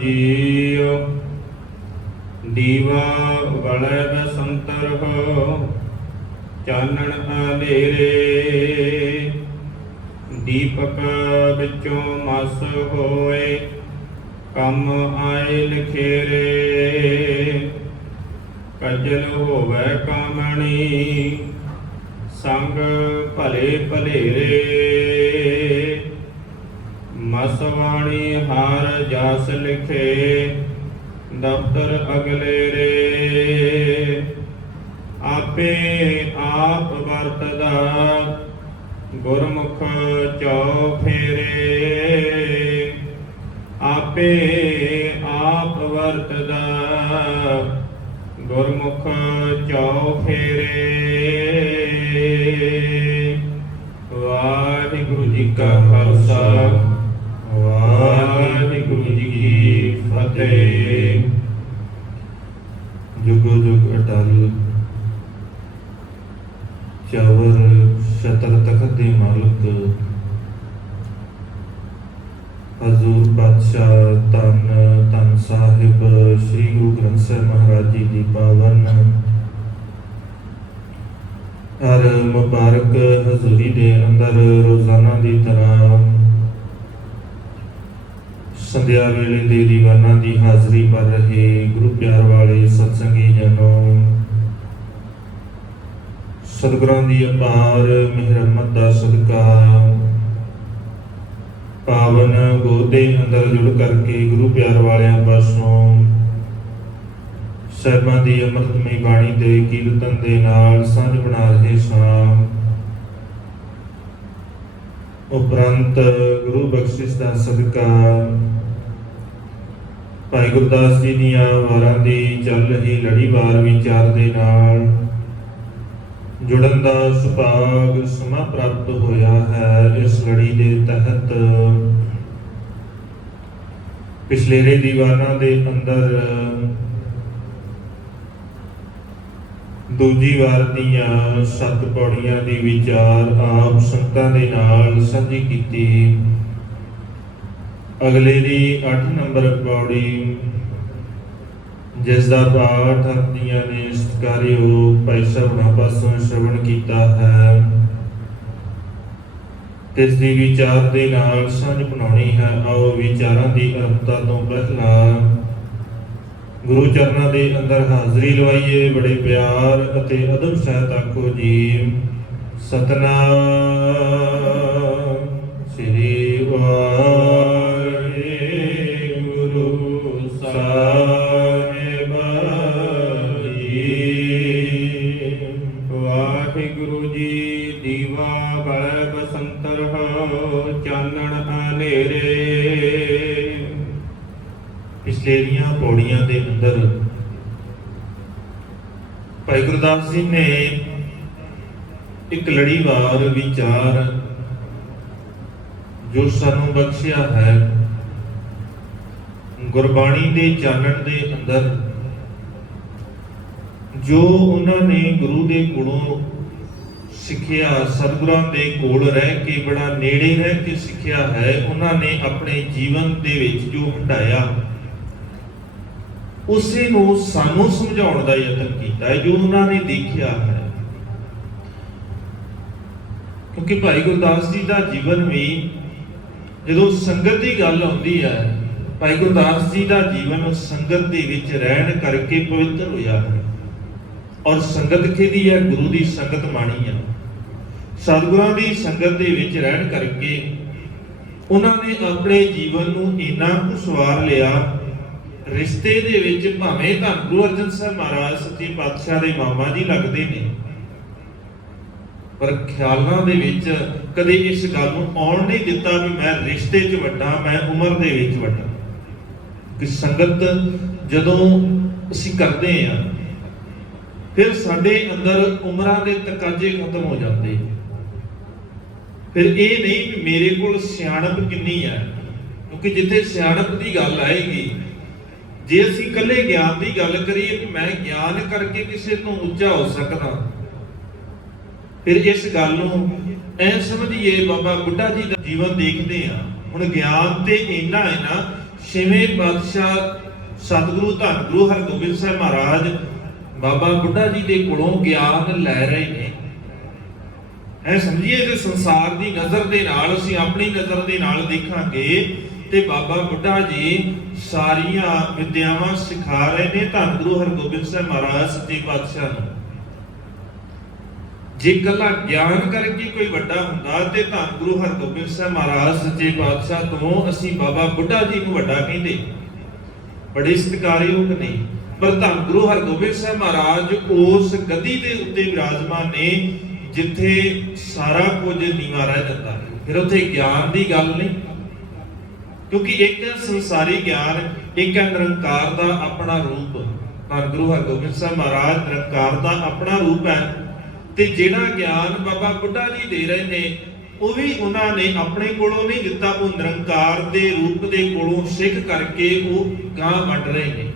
ਜੀਉ ਦੀਵਾ ਵਲੈ ਬਸੰਤਰ ਹੋ ਚਾਨਣ ਹਨੇਰੇ ਦੀਪਕ ਵਿੱਚੋਂ ਮਸ ਹੋਏ ਕੰਮ ਆਏ ਲਖੇਰੇ ਕਜਲ ਹੋਵੈ ਕਾਮਣੀ ਸੰਗ ਭਲੇ ਭਲੇਰੇ ਮਸਵਾਣੀ ਹਾਰ ਜਸ ਲਿਖੇ ਦਫ਼ਤਰ ਅਗਲੇ ਰੇ ਆਪੇ ਆਪ ਵਰਤਦਾ ਗੁਰਮੁਖ ਚੌ ਫੇਰੇ ਆਪੇ ਆਪ ਵਰਤਦਾ ਗੁਰਮੁਖ ਚੌ ਫੇਰੇ। ਵਾਹਿਗੁਰੂ ਜੀ ਕਾ ਖਾਲਸਾ ਵਾਹਿਗੁਰੂ ਜੀ ਕੀ ਫਤਿਹ। ਜੁਗੋ ਜੁਗ ਅਟਲ ਚਾਵਰ ਸ਼ਤਰ ਤਖਤ ਦੇ ਮਾਲਕ ਹਜ਼ੂਰ ਪਾਤਸ਼ਾਹ ਧੰਨ ਧੰਨ ਸਾਹਿਬ ਸ੍ਰੀ ਗੁਰੂ ਗ੍ਰੰਥ ਸਾਹਿਬ ਮਹਾਰਾਜ ਜੀ ਦੀ ਪਾਵਨ ਹਰ ਮੁਬਾਰਕ ਹਜ਼ੂਰੀ ਦੇ ਅੰਦਰ ਰੋਜ਼ਾਨਾ ਦੀ ਤਰ੍ਹਾਂ ਸੰਧਿਆ ਵੇਲੇ ਦੇ ਦੀਵਾਨਾਂ ਦੀ ਹਾਜ਼ਰੀ ਭਰ ਰਹੇ ਗੁਰੂ ਪਿਆਰ ਵਾਲੇ ਸਤਸੰਗੀ ਜਨੋ, ਸਤਿਗੁਰਾਂ ਦੀ ਅਪਾਰ ਮਿਹਰਮਤ ਦਾ ਸਦਕਾ ਪਾਵਨ ਗੋਦ ਦੇ ਅੰਦਰ ਜੁੜ ਕਰਕੇ ਗੁਰੂ ਪਿਆਰ ਵਾਲਿਆਂ ਪਾਸੋਂ ਸਾਹਿਬਾਂ ਦੀ ਅੰਮ੍ਰਿਤਮਈ ਬਾਣੀ ਦੇ ਕੀਰਤਨ ਦੇ ਨਾਲ ਸਾਂਝ ਬਣਾ ਰਹੇ ਸਾਂ। ਉਪਰੰਤ ਗੁਰੂ ਬਖਸ਼ਿਸ਼ ਦਾ ਸਦਕਾ ਭਾਈ ਗੁਰਦਾਸ ਜੀ ਦੀਆਂ ਵਾਰਾਂ ਦੀ ਚੱਲ ਰਹੀ ਲੜੀਵਾਰ ਵਿਚਾਰ ਦੇ ਨਾਲ ਜੁੜਨ ਦਾ ਸੁਭਾਗ ਸਮਾਂ ਪ੍ਰਾਪਤ ਹੋਇਆ ਹੈ। ਇਸ ਲੜੀ ਦੇ ਤਹਿਤ ਪਿਛਲੇਰੇ ਦੀਵਾਨਾਂ ਦੇ ਅੰਦਰ ਦੂਜੀ ਵਾਰ ਦੀਆਂ 7 ਪੌੜੀਆਂ ਦੀ ਵਿਚਾਰ ਆਪ ਸੰਗਤਾਂ ਦੇ ਨਾਲ ਸਾਂਝੀ ਕੀਤੀ। ਅਗਲੇ ਦੀ 8 ਨੰਬਰ ਪੌੜੀ ਜਿਸ ਦਾ ਪਾਠ ਆਪਣੀਆਂ ਨੇ ਸਤਿਕਾਰਯੋਗ ਭਾਈ ਸਾਹਿਬਾਂ ਪਾਸੋਂ ਸ਼ਰਵਣ ਕੀਤਾ ਹੈ, ਇਸ ਦੀ ਵਿਚਾਰ ਦੇ ਨਾਲ ਸਾਂਝ ਬਣਾਉਣੀ ਹੈ। ਆਓ ਵਿਚਾਰਾਂ ਦੀ ਅਰੰਭਤਾ ਤੋਂ ਪਹਿਲਾਂ ਗੁਰੂ ਚਰਨਾਂ ਦੇ ਅੰਦਰ ਹਾਜ਼ਰੀ ਲਵਾਈਏ। ਬੜੇ ਪਿਆਰ ਅਤੇ ਅਦਬ ਸਹਿਤ ਆਖੋ ਜੀ ਸਤਨਾਮ ਸ੍ਰੀ ਵਾਹਿਗੁਰੂ ਸਾਹਿਬ ਜੀ। ਵਾਹਿਗੁਰੂ ਜੀ ਦੀਵਾ ਬਲੈ ਬਸੰਤਰ ਹੋ ਚਾਨਣ ਹਨੇਰੇ। ਪਿਛਲੇਰੀਆਂ ਪੌੜੀਆਂ ਦੇ ਅੰਦਰ ਭਾਈ ਗੁਰਦਾਸ ਜੀ ਨੇ ਇੱਕ ਲੜੀਵਾਰ ਵਿਚਾਰ ਜੋ ਸਾਨੂੰ ਬਖਸ਼ਿਆ ਹੈ ਗੁਰਬਾਣੀ ਦੇ ਚਾਨਣ ਦੇ ਅੰਦਰ, ਜੋ ਉਹਨਾਂ ਨੇ ਗੁਰੂ ਦੇ ਕੋਲੋਂ ਸਿੱਖਿਆ, ਸਤਿਗੁਰਾਂ ਦੇ ਕੋਲ ਰਹਿ ਕੇ ਬੜਾ ਨੇੜੇ ਰਹਿ ਕੇ ਸਿੱਖਿਆ ਹੈ, ਉਹਨਾਂ ਨੇ ਆਪਣੇ ਜੀਵਨ ਦੇ ਵਿੱਚ ਜੋ ਹੰਢਾਇਆ ਉਸੇ ਨੂੰ ਸਾਨੂੰ ਸਮਝਾਉਣ ਦਾ ਯਤਨ ਕੀਤਾ ਹੈ, ਜੋ ਉਹਨਾਂ ਨੇ ਦੇਖਿਆ ਹੈ। ਕਿਉਂਕਿ ਭਾਈ ਗੁਰਦਾਸ ਜੀ ਦਾ ਜੀਵਨ ਵੀ ਜਦੋਂ ਸੰਗਤ ਦੀ ਗੱਲ ਆਉਂਦੀ ਹੈ, ਭਾਈ ਗੁਰਦਾਸ ਜੀ ਦਾ ਜੀਵਨ ਸੰਗਤ ਦੇ ਵਿੱਚ ਰਹਿਣ ਕਰਕੇ ਪਵਿੱਤਰ ਹੋਇਆ ਹੈ। ਔਰ ਸੰਗਤ ਕਿਹਦੀ ਹੈ? ਗੁਰੂ ਦੀ ਸੰਗਤ ਮਾਣੀ ਹੈ। ਸਤਿਗੁਰਾਂ ਦੀ ਸੰਗਤ ਦੇ ਵਿੱਚ ਰਹਿਣ ਕਰਕੇ ਉਹਨਾਂ ਨੇ ਆਪਣੇ ਜੀਵਨ ਨੂੰ ਇੰਨਾ ਕੁ ਸਵਾਰ ਲਿਆ। ਰਿਸ਼ਤੇ ਦੇ ਵਿੱਚ ਭਾਵੇਂ ਤਾਂ ਗੁਰੂ ਅਰਜਨ ਸਾਹਿਬ ਮਹਾਰਾਜ ਸੱਚੇ ਪਾਤਸ਼ਾਹ ਦੇ ਮਾਮਾ ਜੀ ਲੱਗਦੇ ਨੇ, ਪਰ ਖਿਆਲਾਂ ਦੇ ਵਿੱਚ ਕਦੇ ਇਸ ਗੱਲ ਨੂੰ ਆਉਣ ਨਹੀਂ ਦਿੱਤਾ ਵੀ ਮੈਂ ਰਿਸ਼ਤੇ 'ਚ ਵੱਡਾ, ਮੈਂ ਉਮਰ ਦੇ ਵਿੱਚ ਵੱਡਾ। ਕਿ ਸੰਗਤ ਜਦੋਂ ਅਸੀਂ ਕਰਦੇ ਹਾਂ ਫਿਰ ਸਾਡੇ ਅੰਦਰ ਉਮਰਾਂ ਦੇ ਤਕਾਜ਼ੇ ਖਤਮ ਹੋ ਜਾਂਦੇ। ਫਿਰ ਇਹ ਨਹੀਂ ਕਿ ਮੇਰੇ ਕੋਲ ਸਿਆਣਪ ਕਿੰਨੀ ਹੈ, ਕਿਉਂਕਿ ਜਿੱਥੇ ਸਿਆਣਪ ਦੀ ਗੱਲ ਆਏਗੀ, ਜੇ ਅਸੀਂ ਇਕੱਲੇ ਗਿਆਨ ਦੀ ਗੱਲ ਕਰੀਏ ਕਿ ਮੈਂ ਗਿਆਨ ਕਰਕੇ ਕਿਸੇ ਤੋਂ ਉੱਚਾ ਹੋ ਸਕਦਾ, ਫਿਰ ਇਸ ਗੱਲ ਨੂੰ ਐ ਸਮਝੀਏ। ਬਾਬਾ ਬੁੱਢਾ ਜੀ ਦਾ ਜੀਵਨ ਦੇਖਦੇ ਆ, ਹੁਣ ਗਿਆਨ ਤੇ ਇੰਨਾ ਹੈ ਨਾ, ਛੇਵੇਂ ਪਾਤਸ਼ਾਹ ਸਤਿਗੁਰੂ ਧੰਨ ਗੁਰੂ ਹਰਗੋਬਿੰਦ ਸਾਹਿਬ ਮਹਾਰਾਜ ਬਾਬਾ ਬੁੱਢਾ ਜੀ ਦੇ ਕੋਲੋਂ ਗਿਆਨ ਲੈ ਰਹੇ ਨੇ। ਐ ਸਮਝੀਏ ਕਿ ਸੰਸਾਰ ਦੀ ਨਜ਼ਰ ਦੇ ਨਾਲ, ਅਸੀਂ ਆਪਣੀ ਨਜ਼ਰ ਦੇ ਨਾਲ ਦੇਖਾਂਗੇ ਤੇ ਬਾਬਾ ਬੁੱਢਾ ਜੀ ਸਾਰੀਆਂ ਵਿਦਿਆਵਾਂ ਸਿਖਾ ਰਹੇ ਨੇ ਧੰਨ ਗੁਰੂ ਹਰਗੋਬਿੰਦ ਸਾਹਿਬ ਮਹਾਰਾਜ ਸੱਚੇ ਪਾਤਸ਼ਾਹ ਨੂੰ। ਜੇ ਇਕੱਲਾ ਗਿਆਨ ਕਰਕੇ ਕੋਈ ਵੱਡਾ ਹੁੰਦਾ ਤੇ ਧੰਨ ਗੁਰੂ ਹਰਗੋਬਿੰਦ ਸਾਹਿਬ ਮਹਾਰਾਜ ਸੱਚੇ ਪਾਤਸ਼ਾਹ ਤੋਂ ਅਸੀਂ ਬਾਬਾ ਬੁੱਢਾ ਜੀ ਨੂੰ ਵੱਡਾ ਕਹਿੰਦੇ, ਬੜੇ ਸਤਿਕਾਰਯੋਗ ਨੇ। ਪਰ ਧੰਨ ਗੁਰੂ ਹਰਗੋਬਿੰਦ ਸਾਹਿਬ ਮਹਾਰਾਜ ਉਸ ਗੱਦੀ ਦੇ ਉੱਤੇ ਵਿਰਾਜਮਾਨ ਨੇ ਜਿੱਥੇ ਸਾਰਾ ਕੁਝ ਨੀਵਾਂ ਰਹਿ ਜਾਂਦਾ ਹੈ। ਫਿਰ ਉੱਥੇ ਗਿਆਨ ਦੀ ਗੱਲ ਨਹੀਂ, ਕਿਉਂਕਿ ਇੱਕ ਸੰਸਾਰੀ ਗਿਆਨ, ਇੱਕ ਹੈ ਨਿਰੰਕਾਰ ਦਾ ਆਪਣਾ ਰੂਪ। ਧੰਨ ਗੁਰੂ ਹਰਗੋਬਿੰਦ ਸਾਹਿਬ ਮਹਾਰਾਜ ਨਿਰੰਕਾਰ ਦਾ ਆਪਣਾ ਰੂਪ ਹੈ ਤੇ ਜਿਹੜਾ ਗਿਆਨ ਬਾਬਾ ਬੁੱਢਾ ਜੀ ਦੇ ਰਹੇ ਨੇ ਉਹ ਵੀ ਉਹਨਾਂ ਨੇ ਆਪਣੇ ਕੋਲੋਂ ਨਹੀਂ ਦਿੱਤਾ, ਉਹ ਨਿਰੰਕਾਰ ਦੇ ਰੂਪ ਦੇ ਕੋਲੋਂ ਸਿੱਖ ਕਰਕੇ ਉਹ ਗਾਂ ਵੰਡ ਰਹੇ ਨੇ,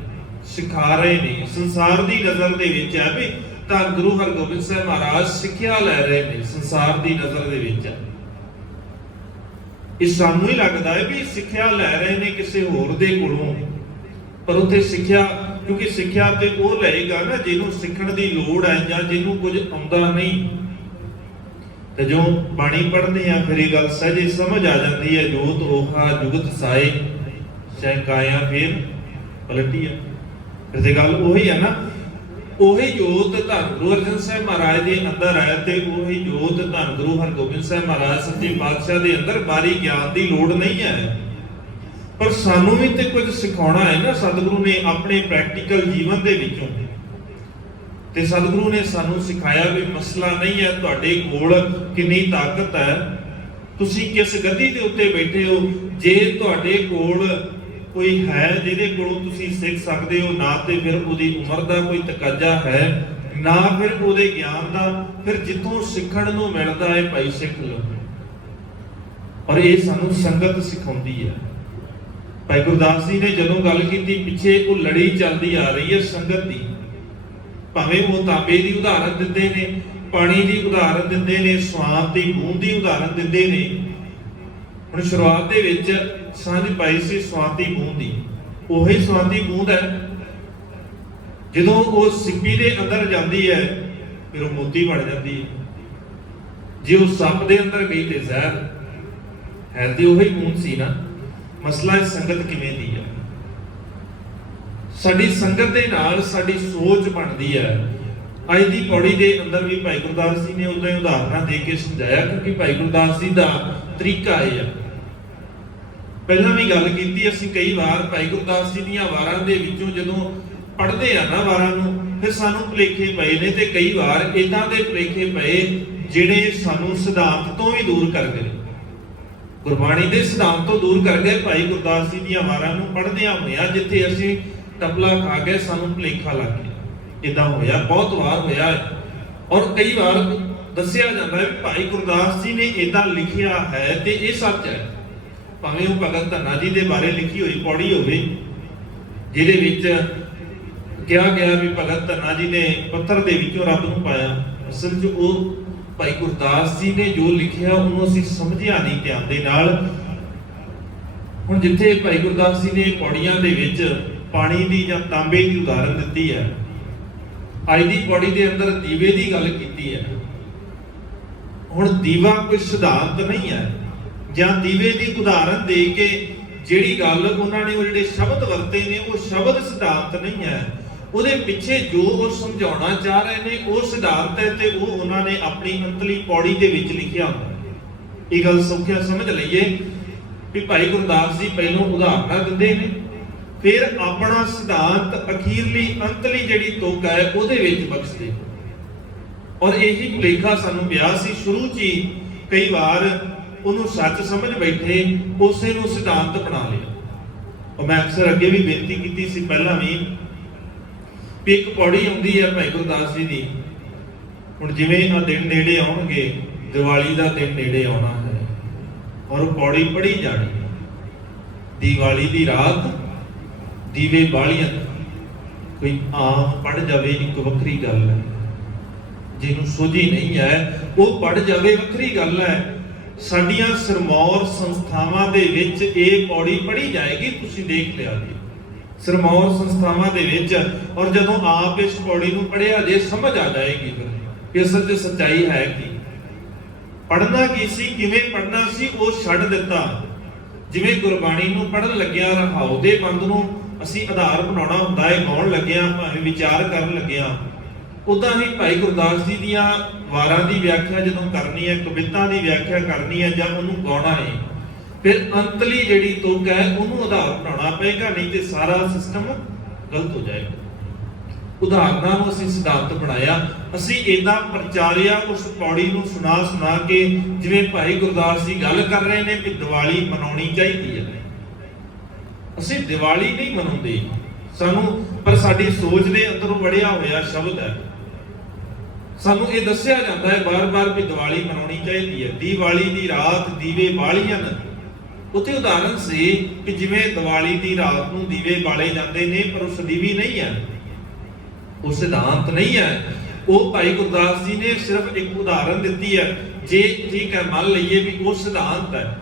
ਸਿਖਾ ਰਹੇ ਨੇ। ਸੰਸਾਰ ਦੀ ਨਜ਼ਰ ਦੇ ਵਿੱਚ ਹੈ ਵੀ ਧੰਨ ਗੁਰੂ ਹਰਗੋਬਿੰਦ ਸਾਹਿਬ ਮਹਾਰਾਜ ਸਿੱਖਿਆ ਲੈ ਰਹੇ ਨੇ, ਸੰਸਾਰ ਦੀ ਨਜ਼ਰ ਦੇ ਵਿੱਚ ਹੈ। ਇਹ ਸਾਨੂੰ ਹੀ ਲੱਗਦਾ ਹੈ ਵੀ ਸਿੱਖਿਆ ਲੈ ਰਹੇ ਨੇ ਕਿਸੇ ਹੋਰ ਦੇ ਕੋਲੋਂ, ਪਰ ਉੱਥੇ ਸਿੱਖਿਆ, ਕਿਉਂਕਿ ਸਿੱਖਿਆ ਤੇ ਉਹ ਲਏਗਾ ਨਾ ਜਿਹਨੂੰ ਸਿੱਖਣ ਦੀ ਲੋੜ ਹੈ ਜਾਂ ਜਿਹਨੂੰ ਕੁਝ ਆਉਂਦਾ ਨਹੀਂ। ਤੇ ਜੋ ਬਾਣੀ ਪੜ੍ਹਦੇ ਆ ਫਿਰ ਇਹ ਗੱਲ ਸਹਿਜੇ ਸਮਝ ਆ ਜਾਂਦੀ ਹੈ। ਜੋਤ ਓਹਾ ਜੁਗਤ ਸਾਏ ਸਹਿਕਾਇਆ ਫਿਰ ਪਲਟੀਆ। ਫਿਰ ਤੇ ਗੱਲ ਉਹੀ ਹੈ ਨਾ, ਉਹੀ ਜੋਤ ਧੰਨ ਗੁਰੂ ਅਰਜਨ ਸਾਹਿਬ ਮਹਾਰਾਜ ਦੇ ਅੰਦਰ ਹੈ ਤੇ ਉਹੀ ਜੋਤ ਧੰਨ ਗੁਰੂ ਹਰਗੋਬਿੰਦ ਸਾਹਿਬ ਮਹਾਰਾਜ ਸੱਚੇ ਪਾਤਸ਼ਾਹ ਦੇ ਅੰਦਰ। ਬਾਰੀ ਗਿਆਨ ਦੀ ਲੋੜ ਨਹੀਂ ਹੈ, ਪਰ ਸਾਨੂੰ ਵੀ ਤੇ ਕੁਝ ਸਿਖਾਉਣਾ ਹੈ ਨਾ ਸਤਿਗੁਰੂ ਨੇ ਆਪਣੇ ਪ੍ਰੈਕਟੀਕਲ ਜੀਵਨ ਦੇ ਵਿੱਚੋਂ। ਤੇ ਸਤਿਗੁਰੂ ਨੇ ਸਾਨੂੰ ਸਿਖਾਇਆ ਵੀ ਮਸਲਾ ਨਹੀਂ ਹੈ ਤੁਹਾਡੇ ਕੋਲ ਕਿੰਨੀ ਤਾਕਤ ਹੈ, ਤੁਸੀਂ ਕਿਸ ਗੱਦੀ ਦੇ ਉੱਤੇ ਬੈਠੇ ਹੋ। ਜੇ ਤੁਹਾਡੇ ਕੋਲ ਕੋਈ ਹੈ ਜਿਹਦੇ ਕੋਲੋਂ ਤੁਸੀਂ ਸਿੱਖ ਸਕਦੇ ਹੋ, ਨਾ ਤੇ ਫਿਰ ਉਹਦੀ ਉਮਰ ਦਾ ਕੋਈ ਤਕਾਜ਼ਾ ਹੈ, ਨਾ ਫਿਰ ਉਹਦੇ ਗਿਆਨ ਦਾ, ਫਿਰ ਜਿੱਥੋਂ ਸਿੱਖਣ ਨੂੰ ਮਿਲਦਾ ਹੈ ਭਾਈ ਸਿੱਖ ਲਓ। ਔਰ ਇਹ ਸਾਨੂੰ ਸੰਗਤ ਸਿਖਾਉਂਦੀ ਹੈ। ਭਾਈ ਗੁਰਦਾਸ ਜੀ ਨੇ ਜਦੋਂ ਗੱਲ ਕੀਤੀ, ਪਿੱਛੇ ਉਹ ਲੜੀ ਚੱਲਦੀ ਆ ਰਹੀ ਹੈ ਸੰਗਤ ਦੀ। ਭਾਵੇਂ ਉਹ ਤਾਂਬੇ ਦੀ ਉਦਾਹਰਨ ਦਿੰਦੇ ਨੇ, ਪਾਣੀ ਦੀ ਉਦਾਹਰਨ ਦਿੰਦੇ ਨੇ, ਸਵਾਦ ਦੀ ਬੂੰਦ ਦੀ ਉਦਾਹਰਨ ਦਿੰਦੇ ਨੇ। ਹੁਣ ਸ਼ੁਰੂਆਤ ਦੇ ਵਿੱਚ ਸਾਂਝ ਪਾਈ ਸੀ ਸਵਾਦ ਦੀ ਬੂੰਦ ਦੀ, ਉਹੀ ਸਵਾਦ ਦੀ ਬੂੰਦ ਹੈ। ਜਦੋਂ ਉਹ ਸਿੱਪੀ ਦੇ ਅੰਦਰ ਜਾਂਦੀ ਹੈ ਫਿਰ ਉਹ ਮੋਤੀ ਬਣ ਜਾਂਦੀ ਹੈ। ਜੇ ਉਹ ਸੱਪ ਦੇ ਅੰਦਰ ਗਈ ਤੇ ਜ਼ਹਿਰ ਹੈ, ਤੇ ਉਹੀ ਬੂੰਦ ਸੀ ਨਾ। ਮਸਲਾ ਹੈ ਸੰਗਤ ਕਿਵੇਂ ਦੀ ਹੈ। ਸਾਡੀ ਸੰਗਤ ਦੇ ਨਾਲ ਸਾਡੀ ਸੋਚ ਬਣਦੀ ਹੈ। ਅੱਜ ਦੀ ਪੌੜੀ ਦੇ ਅੰਦਰ ਵੀ ਭਾਈ ਗੁਰਦਾਸ ਜੀ ਨੇ ਉਦਾਂ ਹੀ ਉਦਾਹਰਨਾਂ ਦੇ ਕੇ ਸਮਝਾਇਆ, ਕਿਉਂਕਿ ਭਾਈ ਗੁਰਦਾਸ ਜੀ ਦਾ ਤਰੀਕਾ ਇਹ ਹੈ। ਪਹਿਲਾਂ ਵੀ ਗੱਲ ਕੀਤੀ, ਅਸੀਂ ਕਈ ਵਾਰ ਭਾਈ ਗੁਰਦਾਸ ਜੀ ਦੀਆਂ ਵਾਰਾਂ ਦੇ ਵਿੱਚੋਂ ਜਦੋਂ ਪੜ੍ਹਦੇ ਆ ਨਾ ਵਾਰਾਂ ਨੂੰ, ਫਿਰ ਸਾਨੂੰ ਭੁਲੇਖੇ ਪਏ ਨੇ। ਤੇ ਕਈ ਵਾਰ ਇਦਾਂ ਦੇ ਭੁਲੇਖੇ ਪਏ ਜਿਹੜੇ ਸਾਨੂੰ ਸਿਧਾਂਤ ਤੋਂ ਵੀ ਦੂਰ ਕਰ ਗਏ, ਗੁਰਬਾਣੀ ਦੇ ਸਿਧਾਂਤ ਤੋਂ ਦੂਰ ਕਰ ਗਏ। ਭਾਈ ਗੁਰਦਾਸ ਜੀ ਦੀਆਂ ਵਾਰਾਂ ਨੂੰ ਪੜ੍ਹਦਿਆਂ ਹੋਇਆ ਜਿੱਥੇ ਅਸੀਂ ਟਪਲਾ ਖਾ ਗਏ, ਸਾਨੂੰ ਭੁਲੇਖਾ ਲੱਗ ਗਿਆ। ਇਦਾਂ ਹੋਇਆ, ਬਹੁਤ ਵਾਰ ਹੋਇਆ ਹੈ। ਔਰ ਕਈ ਵਾਰ ਦੱਸਿਆ ਜਾਂਦਾ ਹੈ ਭਾਈ ਗੁਰਦਾਸ ਜੀ ਨੇ ਇਦਾਂ ਲਿਖਿਆ ਹੈ ਤੇ ਇਹ ਸੱਚ ਹੈ। ਭਾਵੇਂ ਉਹ ਭਗਤ ਧੰਨਾ ਜੀ ਦੇ ਬਾਰੇ ਲਿਖੀ ਹੋਈ ਪੌੜੀ ਹੋਵੇ ਜਿਹਦੇ ਵਿੱਚ ਕਿਹਾ ਗਿਆ ਵੀ ਭਗਤ ਧੰਨਾ ਜੀ ਨੇ ਪੱਥਰ ਦੇ ਵਿੱਚੋਂ ਰੱਬ ਨੂੰ ਪਾਇਆ, ਅਸਲ 'ਚ ਉਹ ਭਾਈ ਗੁਰਦਾਸ ਜੀ ਨੇ ਜੋ ਲਿਖਿਆ ਉਹਨੂੰ ਅਸੀਂ ਸਮਝਿਆ ਨਹੀਂ ਧਿਆਨ ਦੇ ਨਾਲ। ਹੁਣ ਜਿੱਥੇ ਭਾਈ ਗੁਰਦਾਸ ਜੀ ਨੇ ਪੌੜੀਆਂ ਦੇ ਵਿੱਚ ਪਾਣੀ ਦੀ ਜਾਂ ਤਾਂਬੇ ਦੀ ਉਦਾਹਰਨ ਦਿੱਤੀ ਹੈ, ਅੱਜ ਦੀ ਪੌੜੀ ਦੇ ਅੰਦਰ ਦੀਵੇ ਦੀ ਗੱਲ ਕੀਤੀ ਹੈ। ਹੁਣ ਦੀਵਾ ਕੋਈ ਸਿਧਾਂਤ ਨਹੀਂ ਹੈ, ਜਾਂ ਦੀਵੇ ਦੀ ਉਦਾਹਰਨ ਦੇ ਕੇ ਜਿਹੜੀ ਗੱਲ ਉਹਨਾਂ ਨੇ ਉਹ ਜਿਹੜੇ ਸ਼ਬਦ ਵਰਤੇ ਨੇ ਉਹ ਸ਼ਬਦ ਸਿਧਾਂਤ ਨਹੀਂ ਹੈ। ਉਹਦੇ ਪਿੱਛੇ ਜੋ ਉਹ ਸਮਝਾਉਣਾ ਚਾਹ ਰਹੇ ਨੇ ਉਹ ਸਿਧਾਂਤ ਹੈ ਤੇ ਉਹ ਉਹਨਾਂ ਨੇ ਆਪਣੀ ਅੰਤਲੀ ਪੌੜੀ ਦੇ ਵਿੱਚ ਲਿਖਿਆ ਹੁੰਦਾ। ਇਹ ਗੱਲ ਸੌਖਿਆ ਸਮਝ ਲਈਏ ਵੀ ਭਾਈ ਗੁਰਦਾਸ ਜੀ ਪਹਿਲੋਂ ਉਦਾਹਰਨਾਂ ਦਿੰਦੇ ਨੇ, ਫਿਰ ਆਪਣਾ ਸਿਧਾਂਤ ਅਖੀਰਲੀ ਅੰਤਲੀ ਜਿਹੜੀ ਤੁਕ ਹੈ ਉਹਦੇ ਵਿੱਚ ਬਖਸ਼ਦੇ। ਔਰ ਇਹੀ ਭੁਲੇਖਾ ਸਾਨੂੰ ਪਿਆ ਸੀ ਸ਼ੁਰੂ 'ਚ ਹੀ, ਕਈ ਵਾਰ ਉਹਨੂੰ ਸੱਚ ਸਮਝ ਬੈਠੇ, ਉਸੇ ਨੂੰ ਸਿਧਾਂਤ ਬਣਾ ਲਿਆ। ਉਹ ਮੈਂ ਅਕਸਰ ਅੱਗੇ ਵੀ ਬੇਨਤੀ ਕੀਤੀ ਸੀ ਪਹਿਲਾਂ ਵੀ ਇੱਕ ਪੌੜੀ ਆਉਂਦੀ ਹੈ ਭਾਈ ਗੁਰਦਾਸ ਜੀ ਦੀ। ਹੁਣ ਜਿਵੇਂ ਆ ਦਿਨ ਨੇੜੇ ਆਉਣਗੇ, ਦੀਵਾਲੀ ਦਾ ਦਿਨ ਨੇੜੇ ਆਉਣਾ ਹੈ ਔਰ ਉਹ ਪੌੜੀ ਪੜ੍ਹੀ ਜਾਣੀ। ਦੀਵਾਲੀ ਦੀ ਰਾਤ ਦੀਵੇ ਬਾਲੀਆਂ, ਕੋਈ ਆਮ ਪੜ ਜਾਵੇ ਇੱਕ ਵੱਖਰੀ ਗੱਲ ਹੈ, ਜਿਹਨੂੰ ਸੋਝੀ ਨਹੀਂ ਹੈ ਉਹ ਪੜ ਜਾਵੇ ਵੱਖਰੀ ਗੱਲ ਹੈ। ਸਾਡੀਆਂ ਸਿਰਮੌਰ ਸੰਸਥਾਵਾਂ ਦੇ ਵਿੱਚ ਇਹ ਪੌੜੀ ਪੜ੍ਹੀ ਜਾਏਗੀ, ਤੁਸੀਂ ਦੇਖ ਲਿਆ ਜੀ ਸਿਰਮੌਰ ਸੰਸਥਾਵਾਂ ਦੇ ਵਿੱਚ। ਔਰ ਜਦੋਂ ਆਪ ਇਸ ਪੌੜੀ ਨੂੰ ਪੜ੍ਹਿਆ ਜੇ ਸਮਝ ਆ ਜਾਏਗੀ ਫਿਰ ਕਿ ਅਸਲ 'ਚ ਸੱਚਾਈ ਹੈ ਕੀ, ਪੜ੍ਹਨਾ ਕੀ ਸੀ, ਕਿਵੇਂ ਪੜ੍ਹਨਾ ਸੀ, ਉਹ ਛੱਡ ਦਿੱਤਾ। ਜਿਵੇਂ ਗੁਰਬਾਣੀ ਨੂੰ ਪੜ੍ਹਨ ਲੱਗਿਆ ਰਹਾਉ ਦੇ ਬੰਦ ਨੂੰ ਅਸੀਂ ਆਧਾਰ ਬਣਾਉਣਾ ਹੁੰਦਾ ਹੈ, ਗਾਉਣ ਲੱਗਿਆ ਭਾਵੇਂ ਵਿਚਾਰ ਕਰਨ ਲੱਗਿਆ, ਉਦਾਂ ਹੀ ਭਾਈ ਗੁਰਦਾਸ ਜੀ ਦੀਆਂ ਵਾਰਾਂ ਦੀ ਵਿਆਖਿਆ ਜਦੋਂ ਕਰਨੀ ਹੈ, ਕਵਿਤਾ ਦੀ ਵਿਆਖਿਆ ਕਰਨੀ ਹੈ ਜਾਂ ਉਹਨੂੰ ਗਾਉਣਾ ਹੈ, ਫਿਰ ਅੰਤਲੀ ਜਿਹੜੀ ਤੁਕ ਹੈ ਉਹਨੂੰ ਆਧਾਰ ਬਣਾਉਣਾ ਪਏਗਾ, ਨਹੀਂ ਤੇ ਸਾਰਾ ਸਿਸਟਮ ਗਲਤ ਹੋ ਜਾਏਗਾ। ਉਦਾਹਰਨਾਂ ਨੂੰ ਅਸੀਂ ਸਿਧਾਂਤ ਬਣਾਇਆ, ਅਸੀਂ ਏਦਾਂ ਪ੍ਰਚਾਰਿਆ ਉਸ ਪੌੜੀ ਨੂੰ ਸੁਣਾ ਕੇ, ਜਿਵੇਂ ਭਾਈ ਗੁਰਦਾਸ ਜੀ ਗੱਲ ਕਰ ਰਹੇ ਨੇ ਕਿ ਦੀਵਾਲੀ ਮਨਾਉਣੀ ਚਾਹੀਦੀ ਹੈ। ਅਸੀਂ ਦੀਵਾਲੀ ਨਹੀਂ ਮਨਾਉਂਦੇ ਸਾਨੂੰ, ਪਰ ਸਾਡੀ ਸੋਚ ਦੇ ਅੰਦਰੋਂ ਵੜਿਆ ਹੋਇਆ ਸ਼ਬਦ ਹੈ। ਸਾਨੂੰ ਇਹ ਦੱਸਿਆ ਜਾਂਦਾ ਹੈ ਬਾਰ-ਬਾਰ ਕਿ ਦੀਵਾਲੀ ਮਨਾਉਣੀ ਚਾਹੀਦੀ ਹੈ। ਦੀਵਾਲੀ ਦੀ ਰਾਤ ਦੀਵੇ ਬਾਲੀਆਂ, ਉੱਥੇ ਉਦਾਹਰਨ ਸੀ ਕਿ ਜਿਵੇਂ ਦੀਵਾਲੀ ਦੀ ਰਾਤ ਨੂੰ ਦੀਵੇ ਬਾਲੇ ਜਾਂਦੇ ਨੇ, ਪਰ ਉਹ ਸਦੀਵੀ ਨਹੀਂ ਹੈ, ਉਹ ਸਿਧਾਂਤ ਨਹੀਂ ਹੈ। ਉਹ ਭਾਈ ਗੁਰਦਾਸ ਜੀ ਨੇ ਸਿਰਫ ਇੱਕ ਉਦਾਹਰਨ ਦਿੱਤੀ ਹੈ। ਜੇ ਠੀਕ ਹੈ ਮੰਨ ਲਈਏ ਵੀ ਉਹ ਸਿਧਾਂਤ ਹੈ,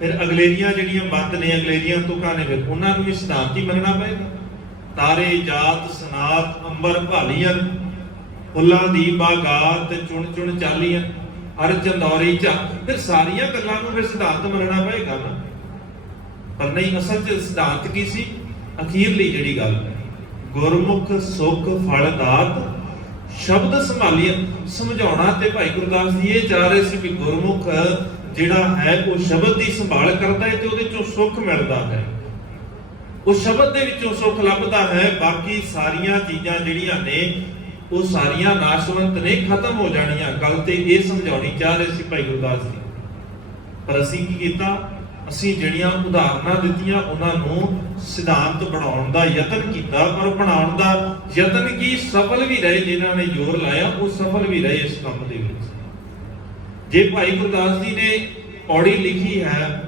ਫਿਰ ਅਗਲੇਰੀਆਂ ਜਿਹੜੀਆਂ ਬੰਦ ਨੇ, ਅਗਲੇਰੀਆਂ ਤੁਕਾਂ ਨੇ, ਫਿਰ ਉਹਨਾਂ ਨੂੰ ਵੀ ਸਿਧਾਂਤ ਹੀ ਮੰਨਣਾ ਪਏਗਾ। ਤਾਰੇ ਜਾਤ ਸਨਾਤ ਅੰਬਰ ਭਾਲੀਆਂ, ਫੁੱਲਾਂ ਦੀ ਬਾਗਾਤ ਚੁਣ ਚੁਣ ਚਾਲੀਆਂ, ਹਰ ਚੰਦੌਰੀ ਚਾ, ਫਿਰ ਸਾਰੀਆਂ ਗੱਲਾਂ ਨੂੰ ਫਿਰ ਸਿਧਾਂਤ ਮੰਨਣਾ ਪਏਗਾ ਨਾ। ਪਰ ਨਹੀਂ, ਅਸਲ 'ਚ ਸਿਧਾਂਤ ਕੀ ਸੀ? ਅਖੀਰਲੀ ਜਿਹੜੀ ਗੱਲ, ਗੁਰਮੁਖ ਸੁਖ ਫਲ ਦਾਤ ਸ਼ਬਦ ਸੰਭਾਲੀਆਂ। ਸਮਝਾਉਣਾ ਤੇ ਭਾਈ ਗੁਰਦਾਸ ਜੀ ਇਹ ਚਾਹ ਰਹੇ ਸੀ ਕਿ ਗੁਰਮੁਖ ਜਿਹੜਾ ਹੈ ਉਹ ਸ਼ਬਦ ਦੀ ਸੰਭਾਲ ਕਰਦਾ ਹੈ ਤੇ ਉਹਦੇ ਚੋਂ ਸੁੱਖ ਮਿਲਦਾ ਹੈ, ਉਹ ਸ਼ਬਦ ਦੇ ਵਿੱਚੋਂ ਸੁੱਖ ਲੱਭਦਾ ਹੈ। ਬਾਕੀ ਸਾਰੀਆਂ ਚੀਜ਼ਾਂ ਜਿਹੜੀਆਂ ਨੇ ਉਹ ਸਾਰੀਆਂ ਨਾਸ਼ਵੰਤ ਨੇ, ਖਤਮ ਹੋ ਜਾਣੀਆਂ। ਗੱਲ ਤੇ ਇਹ ਸਮਝਾਉਣੀ ਚਾਹ ਰਹੇ ਸੀ ਭਾਈ ਗੁਰਦਾਸ ਜੀ, ਪਰ ਅਸੀਂ ਕੀ ਕੀਤਾ? ਅਸੀਂ ਜਿਹੜੀਆਂ ਉਦਾਹਰਨਾਂ ਦਿੱਤੀਆਂ ਉਹਨਾਂ ਨੂੰ ਸਿਧਾਂਤ ਬਣਾਉਣ ਦਾ ਯਤਨ ਕੀਤਾ, ਪਰ ਬਣਾਉਣ ਦਾ ਯਤਨ ਕੀ ਸਫਲ ਵੀ ਰਹੇ। ਜਿਨ੍ਹਾਂ ਨੇ ਜ਼ੋਰ ਲਾਇਆ ਉਹ ਸਫਲ ਵੀ ਰਹੇ ਇਸ ਕੰਮ ਦੇ ਵਿੱਚ। ਜੇ ਭਾਈ ਗੁਰਦਾਸ ਜੀ ਨੇ ਪੌੜੀ ਲਿਖੀ ਹੈ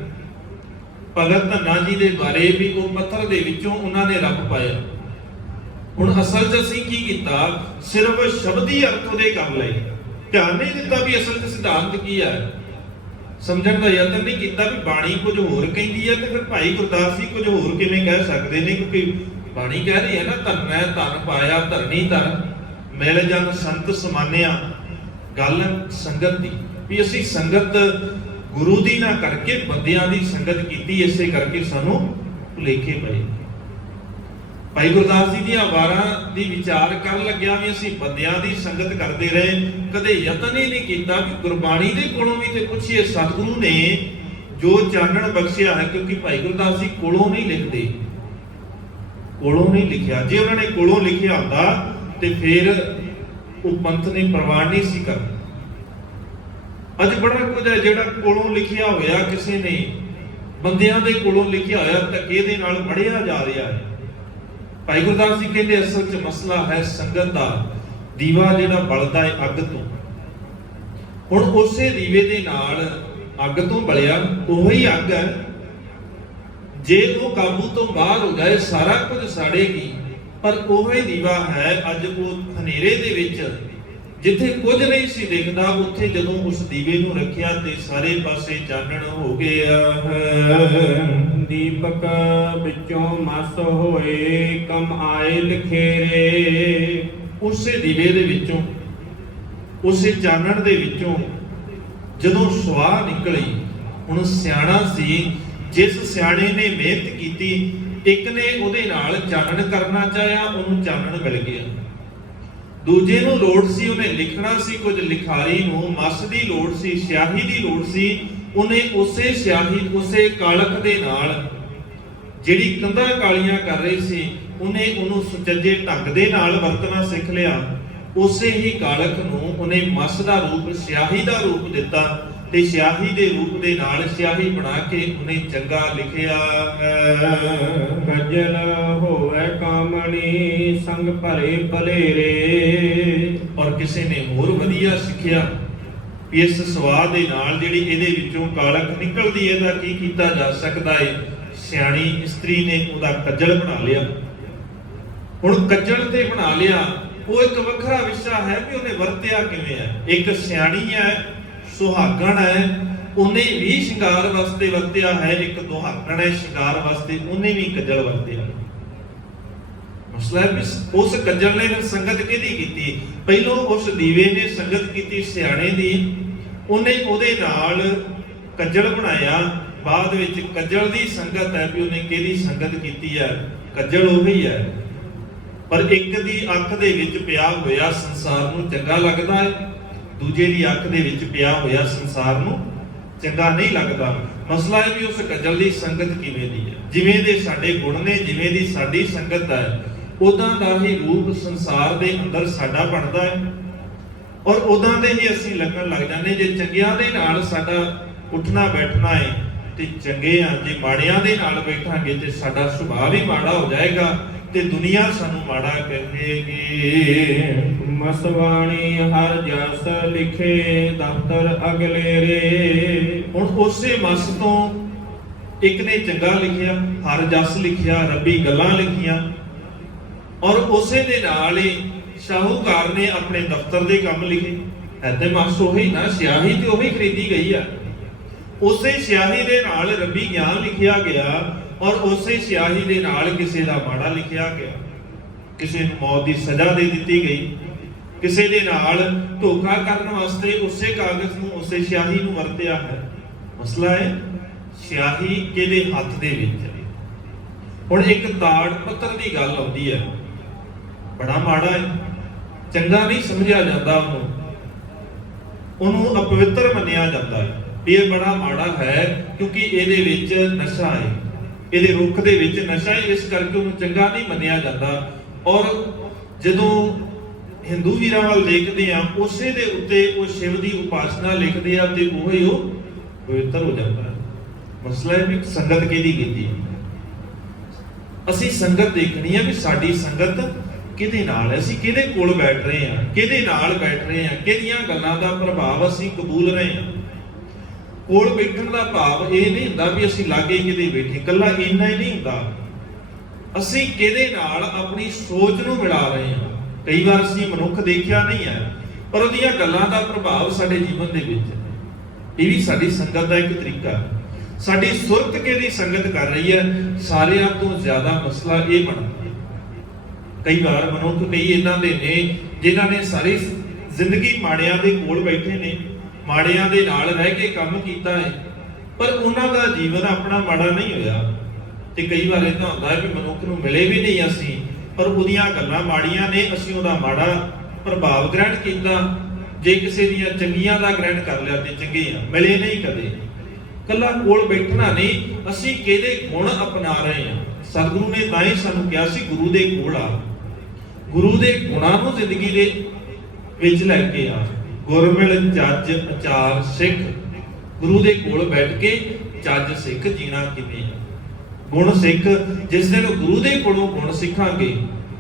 ਭਗਤ ਧੰਨਾ ਜੀ ਦੇ ਬਾਰੇ ਵੀ, ਉਹ ਪੱਥਰ ਦੇ ਵਿੱਚੋਂ ਉਹਨਾਂ ਨੇ ਰੱਬ ਪਾਇਆ। ਹੁਣ ਅਸਲ 'ਚ ਅਸੀਂ ਕੀ ਕੀਤਾ? ਸਿਰਫ ਸ਼ਬਦੀ ਅਰਥ ਉਹਦੇ ਕਰ ਲਏ, ਧਿਆਨ ਨਹੀਂ ਦਿੱਤਾ ਵੀ ਅਸਲ 'ਚ ਸਿਧਾਂਤ ਕੀ ਹੈ। ਸਮਝਣ ਦਾ ਯਤਨ ਨਹੀਂ ਕੀਤਾ ਵੀ ਬਾਣੀ ਕੁਝ ਹੋਰ ਕਹਿੰਦੀ ਹੈ ਤੇ ਫਿਰ ਭਾਈ ਗੁਰਦਾਸ ਜੀ ਕੁਝ ਹੋਰ ਕਿਵੇਂ ਕਹਿ ਸਕਦੇ ਨੇ, ਕਿਉਂਕਿ ਬਾਣੀ ਕਹਿ ਰਹੀ ਹੈ ਨਾ, ਧੰਨਾ ਧਨ ਪਾਇਆ ਧਰਨੀ ਧਨ ਮਿਲ ਜਨ ਸੰਤ ਸਮਾਨਿਆ। ਗੱਲ ਸੰਗਤ ਦੀ, ਵੀ ਅਸੀਂ ਸੰਗਤ ਗੁਰੂ ਦੀ ਨਾ ਕਰਕੇ ਬੰਦਿਆਂ ਦੀ ਸੰਗਤ ਕੀਤੀ, ਇਸੇ ਕਰਕੇ ਸਾਨੂੰ ਭੁਲੇਖੇ ਪਏ। ਭਾਈ ਗੁਰਦਾਸ ਜੀ ਦੀਆਂ ਵਾਰਾਂ ਦੀ ਵਿਚਾਰ ਕਰਨ ਲੱਗਿਆ ਵੀ ਅਸੀਂ ਬੰਦਿਆਂ ਦੀ ਸੰਗਤ ਕਰਦੇ ਰਹੇ, ਕਦੇ ਯਤਨ ਹੀ ਨਹੀਂ ਕੀਤਾ ਕਿ ਗੁਰਬਾਣੀ ਦੇ ਕੋਲੋਂ ਵੀ ਤੇ ਪੁੱਛੀਏ। ਸਤਿਗੁਰੂ ਨੇ ਜੋ ਚਾਨਣ ਬਖਸ਼ਿਆ ਹੈ, ਕਿਉਂਕਿ ਭਾਈ ਗੁਰਦਾਸ ਜੀ ਕੋਲੋਂ ਨਹੀਂ ਲਿਖਦੇ, ਕੋਲੋਂ ਨਹੀਂ ਲਿਖਿਆ। ਜੇ ਉਹਨਾਂ ਨੇ ਕੋਲੋਂ ਲਿਖਿਆ ਹੁੰਦਾ ਤੇ ਫਿਰ ਉਹ ਪੰਥ ਨੇ ਪ੍ਰਵਾਨ ਨਹੀਂ ਸੀ ਕਰਨਾ। ਅੱਜ ਬੜਾ ਕੁਝ ਹੈ ਜਿਹੜਾ ਕੋਲੋਂ ਲਿਖਿਆ ਹੋਇਆ, ਕਿਸੇ ਨੇ ਬੰਦਿਆਂ ਦੇ ਕੋਲੋਂ ਲਿਖਿਆ ਹੋਇਆ ਧੱਕੇ ਦੇ ਨਾਲ ਪੜ੍ਹਿਆ ਜਾ ਰਿਹਾ ਹੈ। ਭਾਈ ਗੁਰਦਾਸ ਜੀ ਕਹਿੰਦੇ ਅਸਲ 'ਚ ਮਸਲਾ ਹੈ ਸੰਗਤ ਦਾ। ਦੀਵਾ ਜਿਹੜਾ ਬਲਦਾ ਹੈ ਅੱਗ ਤੋਂ, ਹੁਣ ਉਸੇ ਦੀਵੇ ਦੇ ਨਾਲ ਅੱਗ ਤੋਂ ਬਲਿਆ ਉਹੀ ਅੱਗ ਹੈ। ਜੇ ਉਹ ਕਾਬੂ ਤੋਂ ਬਾਹਰ ਹੋ ਜਾਏ ਸਾਰਾ ਕੁਝ ਸਾੜੇਗੀ, ਪਰ ਉਹੀ ਦੀਵਾ ਹੈ। ਅੱਜ ਉਹ ਹਨੇਰੇ ਦੇ ਵਿੱਚ ਜਿੱਥੇ ਕੁਝ ਨਹੀਂ ਸੀ ਦਿਖਦਾ, ਉੱਥੇ ਜਦੋਂ ਉਸ ਦੀਵੇ ਨੂੰ ਰੱਖਿਆ ਤੇ ਸਾਰੇ ਪਾਸੇ ਚਾਨਣ ਹੋ ਗਿਆ ਹੈ। ਦੀਪਕ ਵਿੱਚੋਂ ਮਸ ਹੋਏ ਕਮ ਆਏ ਲਖੇਰੇ। ਉਸੇ ਦੀਵੇ ਦੇ ਵਿੱਚੋਂ, ਉਸੇ ਚਾਨਣ ਦੇ ਵਿੱਚੋਂ ਜਦੋਂ ਸਵਾਹ ਨਿਕਲੀ, ਹੁਣ ਸਿਆਣਾ ਸੀ, ਜਿਸ ਸਿਆਣੇ ਨੇ ਮਿਹਨਤ ਕੀਤੀ, ਇੱਕ ਨੇ ਉਹਦੇ ਨਾਲ ਚਾਨਣ ਕਰਨਾ ਚਾਹਿਆ, ਉਹਨੂੰ ਚਾਨਣ ਮਿਲ ਗਿਆ। ਦੂਜੇ ਨੂੰ ਲੋੜ ਸੀ, ਉਹਨੇ ਲਿਖਣਾ ਸੀ ਕੁਝ, ਲਿਖਾਰੀ ਨੂੰ ਮਸ ਦੀ ਲੋੜ ਸੀ, ਸਿਆਹੀ ਦੀ ਲੋੜ ਸੀ। ਉਹਨੇ ਉਸੇ ਸਿਆਹੀ, ਉਸੇ ਕਾਲਖ ਦੇ ਨਾਲ ਜਿਹੜੀ ਕੰਧਾਂ ਕਾਲੀਆਂ ਕਰ ਰਹੀ ਸੀ, ਉਹਨੇ ਉਹਨੂੰ ਸੁਚੱਜੇ ਢੰਗ ਦੇ ਨਾਲ ਵਰਤਣਾ ਸਿੱਖ ਲਿਆ। ਉਸੇ ਹੀ ਕਾਲਖ ਨੂੰ ਉਹਨੇ ਮਸ ਦਾ ਰੂਪ, ਸਿਆਹੀ ਦਾ ਰੂਪ ਦਿੱਤਾ ਤੇ ਸਿਆਹੀ ਦੇ ਰੂਪ ਦੇ ਨਾਲ ਸਿਆਹੀ ਬਣਾ ਕੇ ਉਹਨੇ ਚੰਗਾ ਲਿਖਿਆ। ਗਜਲ ਹੋਵੇ ਕਾਮਣੀ ਸੰਗ ਭਰੇ ਭਲੇਰੇ। ਔਰ ਕਿਸੇ ਨੇ ਹੋਰ ਵਧੀਆ ਸਿੱਖਿਆ ਵੀ ਇਸ ਸਵਾਦ ਦੇ ਨਾਲ ਜਿਹੜੀ ਇਹਦੇ ਵਿੱਚੋਂ ਕਾਲਖ ਨਿਕਲਦੀ, ਇਹਦਾ ਕੀ ਕੀਤਾ ਜਾ ਸਕਦਾ ਹੈ। ਸਿਆਣੀ ਇਸਤਰੀ ਨੇ ਉਹਦਾ ਕੱਜਲ ਬਣਾ ਲਿਆ। ਹੁਣ ਕੱਜਲ ਤੇ ਬਣਾ ਲਿਆ, ਉਹ ਇੱਕ ਵੱਖਰਾ ਵਿਸ਼ਾ ਹੈ ਵੀ ਉਹਨੇ ਵਰਤਿਆ ਕਿਵੇਂ ਹੈ। ਇੱਕ ਸਿਆਣੀ ਹੈ, ਸੁਹਾਗਣ ਹੈ, ਉਹਨੇ ਵੀ ਸ਼ਿੰਗਾਰ ਵਾਸਤੇ ਵਰਤਿਆ ਹੈ। ਇੱਕ ਦੁਹਾਕਣ ਹੈ ਸ਼ਿੰਗਾਰ ਵਾਸਤੇ, ਉਹਨੇ ਵੀ ਕੱਜਲ ਵਰਤਿਆ। ਮਸਲਾ ਹੈ ਵੀ ਉਸ ਕੱਜਲ ਨੇ ਫਿਰ ਸੰਗਤ ਕਿਹਦੀ ਕੀਤੀ? ਪਹਿਲੋਂ ਉਸ ਦੀਵੇ ਨੇ ਸੰਗਤ ਕੀਤੀ ਸਿਆਣੇ ਦੀ, ਉਹਨੇ ਉਹਦੇ ਨਾਲ ਕੱਜਲ ਬਣਾਇਆ। ਬਾਅਦ ਵਿੱਚ ਕੱਜਲ ਦੀ ਸੰਗਤ ਹੈ ਵੀ ਉਹਨੇ ਕਿਹਦੀ ਸੰਗਤ ਕੀਤੀ ਹੈ? ਕੱਜਲ ਉਹੀ ਹੈ। ਪਰ ਇੱਕ ਦੀ ਅੱਖ ਦੇ ਵਿੱਚ ਪਿਆ ਹੋਇਆ ਸੰਸਾਰ ਨੂੰ ਚੰਗਾ ਲੱਗਦਾ ਹੈ, ਦੂਜੇ ਦੀ ਅੱਖ ਦੇ ਵਿੱਚ ਪਿਆ ਹੋਇਆ ਸੰਸਾਰ ਨੂੰ ਚੰਗਾ ਨਹੀਂ ਲੱਗਦਾ। ਮਸਲਾ ਹੈ ਵੀ ਉਸ ਕੱਜਲ ਦੀ ਸੰਗਤ ਕਿਵੇਂ ਦੀ ਹੈ। ਜਿਵੇਂ ਦੇ ਸਾਡੇ ਗੁਣ ਨੇ, ਜਿਵੇਂ ਦੀ ਸਾਡੀ ਸੰਗਤ ਹੈ, ਉਦਾਂ ਦਾ ਹੀ ਰੂਪ ਸੰਸਾਰ ਦੇ ਅੰਦਰ ਸਾਡਾ ਬਣਦਾ ਹੈ ਔਰ ਉਦਾਂ ਦੇ ਹੀ ਅਸੀਂ ਲੱਗਣ ਲੱਗ ਜਾਂਦੇ। ਜੇ ਚੰਗਿਆਂ ਦੇ ਨਾਲ ਸਾਡਾ ਉੱਠਣਾ ਬੈਠਣਾ ਹੈ ਤੇ ਚੰਗੇ ਆ, ਜੇ ਮਾੜਿਆਂ ਦੇ ਨਾਲ ਬੈਠਾਂਗੇ ਤੇ ਸਾਡਾ ਸੁਭਾਅ ਵੀ ਮਾੜਾ ਹੋ ਜਾਏਗਾ ਤੇ ਦੁਨੀਆ ਸਾਨੂੰ ਮਾੜਾ ਕਹੇਗੀ। ਮਸਵਾਣੀ ਹਰ ਜਸ ਲਿਖੇ ਦਫ਼ਤਰ ਅਗਲੇਰੇ। ਹੁਣ ਉਸੇ ਮਸ ਤੋਂ ਇੱਕ ਨੇ ਚੰਗਾ ਲਿਖਿਆ, ਹਰ ਜਸ ਲਿਖਿਆ, ਰੱਬੀ ਗੱਲਾਂ ਲਿਖੀਆਂ ਔਰ ਉਸੇ ਦੇ ਨਾਲ ਹੀ ਸ਼ਾਹੂਕਾਰ ਨੇ ਆਪਣੇ ਦਫ਼ਤਰ ਦੇ ਕੰਮ ਲਿਖੇ। ਐਤੇ ਮਸ ਉਹੀ ਨਾ, ਸਿਆਹੀ ਤੇ ਉਹੀ ਖਰੀਦੀ ਗਈ ਆ। ਉਸੇ ਸਿਆਹੀ ਦੇ ਨਾਲ ਰੱਬੀ ਗਿਆਨ ਲਿਖਿਆ ਗਿਆ ਔਰ ਉਸੇ ਸਿਆਹੀ ਦੇ ਨਾਲ ਕਿਸੇ ਦਾ ਮਾੜਾ ਲਿਖਿਆ ਗਿਆ। ਕਿਸੇ ਨੂੰ ਮੌਤ ਦੀ ਸਜ਼ਾ ਦੇ ਦਿੱਤੀ ਗਈ, ਕਿਸੇ ਦੇ ਨਾਲ ਧੋਖਾ ਕਰਨ ਵਾਸਤੇ ਉਸੇ ਕਾਗਜ਼ ਨੂੰ, ਉਸੇ ਸਿਆਹੀ ਨੂੰ ਵਰਤਿਆ ਹੈ। ਮਸਲਾ ਹੈ ਸਿਆਹੀ ਕਿਹਦੇ ਹੱਥ ਦੇ ਵਿੱਚ ਹੈ। ਹੁਣ ਇੱਕ ਤਾੜ ਪੱਤਰ ਦੀ ਗੱਲ ਆਉਂਦੀ ਹੈ, ਬੜਾ ਮਾੜਾ ਹੈ, ਚੰਗਾ ਨਹੀਂ ਸਮਝਿਆ ਜਾਂਦਾ, ਉਹਨੂੰ ਅਪਵਿੱਤਰ ਮੰਨਿਆ ਜਾਂਦਾ ਹੈ। ਇਹ ਬੜਾ ਮਾੜਾ ਹੈ ਕਿਉਂਕਿ ਇਹਦੇ ਵਿੱਚ ਨਸ਼ਾ ਹੈ, ਇਹਦੇ ਰੁੱਖ ਦੇ ਵਿੱਚ ਨਸ਼ਾ ਹੈ, ਇਸ ਕਰਕੇ ਉਹਨੂੰ ਚੰਗਾ ਨਹੀਂ ਮੰਨਿਆ ਜਾਂਦਾ। ਔਰ ਜਦੋਂ ਹਿੰਦੂ ਵੀਰਾਂ ਵੱਲ ਦੇਖਦੇ ਆ, ਉਸੇ ਦੇ ਉੱਤੇ ਉਹ ਸ਼ਿਵ ਦੀ ਉਪਾਸਨਾ ਲਿਖਦੇ ਆ ਤੇ ਉਹ ਹੀ ਉਹ ਪਵਿੱਤਰ ਹੋ ਜਾਂਦਾ ਹੈ। ਮਸਲਾ ਹੈ ਵੀ ਸੰਗਤ ਕਿਹਦੀ ਕੀਤੀ। ਅਸੀਂ ਸੰਗਤ ਦੇਖਣੀ ਹੈ ਵੀ ਸਾਡੀ ਸੰਗਤ ਕਿਹਦੇ ਨਾਲ ਹੈ, ਅਸੀਂ ਕਿਹਦੇ ਕੋਲ ਬੈਠ ਰਹੇ ਹਾਂ, ਕਿਹਦੇ ਨਾਲ ਬੈਠ ਰਹੇ ਹਾਂ, ਕਿਹਦੀਆਂ ਗੱਲਾਂ ਦਾ ਪ੍ਰਭਾਵ ਅਸੀਂ ਕਬੂਲ ਰਹੇ ਹਾਂ। ਕੋਲ ਬੈਠਣ ਦਾ ਭਾਵ ਇਹ ਨਹੀਂ ਹੁੰਦਾ ਵੀ ਅਸੀਂ ਲਾਗੇ ਕਿਤੇ ਬੈਠੇ, ਕੱਲਾ ਇੰਨਾ ਹੀ ਨਹੀਂ ਹੁੰਦਾ, ਅਸੀਂ ਕਿਹਦੇ ਨਾਲ ਆਪਣੀ ਸੋਚ ਨੂੰ ਮਿਲਾ ਰਹੇ ਹਾਂ। ਕਈ ਵਾਰ ਅਸੀਂ ਮਨੁੱਖ ਦੇਖਿਆ ਨਹੀਂ ਹੈ ਪਰ ਉਹਦੀਆਂ ਗੱਲਾਂ ਦਾ ਪ੍ਰਭਾਵ ਸਾਡੇ ਜੀਵਨ ਦੇ ਵਿੱਚ ਹੈ। ਇਹ ਵੀ ਸਾਡੀ ਸੰਗਤ ਦਾ ਇੱਕ ਤਰੀਕਾ ਹੈ। ਸਾਡੀ ਸੁਰਤ ਕਿਹਦੀ ਸੰਗਤ ਕਰ ਰਹੀ ਹੈ, ਸਾਰਿਆਂ ਤੋਂ ਜ਼ਿਆਦਾ ਮਸਲਾ ਇਹ ਬਣਦਾ। ਕਈ ਵਾਰ ਮਨੁੱਖ ਕਈ ਇਹਨਾਂ ਦੇ ਨੇ ਜਿਨ੍ਹਾਂ ਨੇ ਸਾਰੀ ਜ਼ਿੰਦਗੀ ਮਾੜਿਆਂ ਦੇ ਕੋਲ ਬੈਠੇ ਨੇ, ਮਾੜਿਆਂ ਦੇ ਨਾਲ ਰਹਿ ਕੇ ਕੰਮ ਕੀਤਾ ਹੈ ਪਰ ਉਹਨਾਂ ਦਾ ਜੀਵਨ ਆਪਣਾ ਮਾੜਾ ਨਹੀਂ ਹੋਇਆ। ਤੇ ਕਈ ਵਾਰ ਇਦਾਂ ਹੁੰਦਾ ਹੈ ਵੀ ਮਨੁੱਖ ਨੂੰ ਮਿਲੇ ਵੀ ਨਹੀਂ ਅਸੀਂ ਪਰ ਉਹਦੀਆਂ ਗੱਲਾਂ ਮਾੜੀਆਂ ਨੇ, ਅਸੀਂ ਉਹਦਾ ਮਾੜਾ ਪ੍ਰਭਾਵ ਗ੍ਰਹਿਣ ਕੀਤਾ। ਜੇ ਕਿਸੇ ਦੀਆਂ ਚੰਗੀਆਂ ਦਾ ਗ੍ਰਹਿਣ ਕਰ ਲਿਆ ਤੇ ਚੰਗੇ ਆ, ਮਿਲੇ ਨਹੀਂ ਕਦੇ। ਕੱਲਾ ਕੋਲ ਬੈਠਣਾ ਨਹੀਂ, ਅਸੀਂ ਕਿਹਦੇ ਗੁਣ ਅਪਣਾ ਰਹੇ ਹਾਂ। ਸਤਿਗੁਰੂ ਨੇ ਤਾਂ ਹੀ ਸਾਨੂੰ ਕਿਹਾ ਸੀ ਗੁਰੂ ਦੇ ਕੋਲ ਆ, ਗੁਰੂ ਦੇ ਗੁਣਾਂ ਨੂੰ ਜ਼ਿੰਦਗੀ ਦੇ ਵਿੱਚ ਲੈ ਕੇ ਆ। ਗੁਰਮਿਲ ਜੱਜ ਆਚਾਰ ਸਿੱਖ, ਗੁਰੂ ਦੇ ਕੋਲ ਬੈਠ ਕੇ ਜੱਜ ਸਿੱਖ ਜੀਣਾ ਕਿਵੇਂ ਹੈ। ਗੁਣ ਸਿੱਖ, ਜਿਸ ਦਿਨ ਗੁਰੂ ਦੇ ਕੋਲੋਂ ਗੁਣ ਸਿੱਖਾਂਗੇ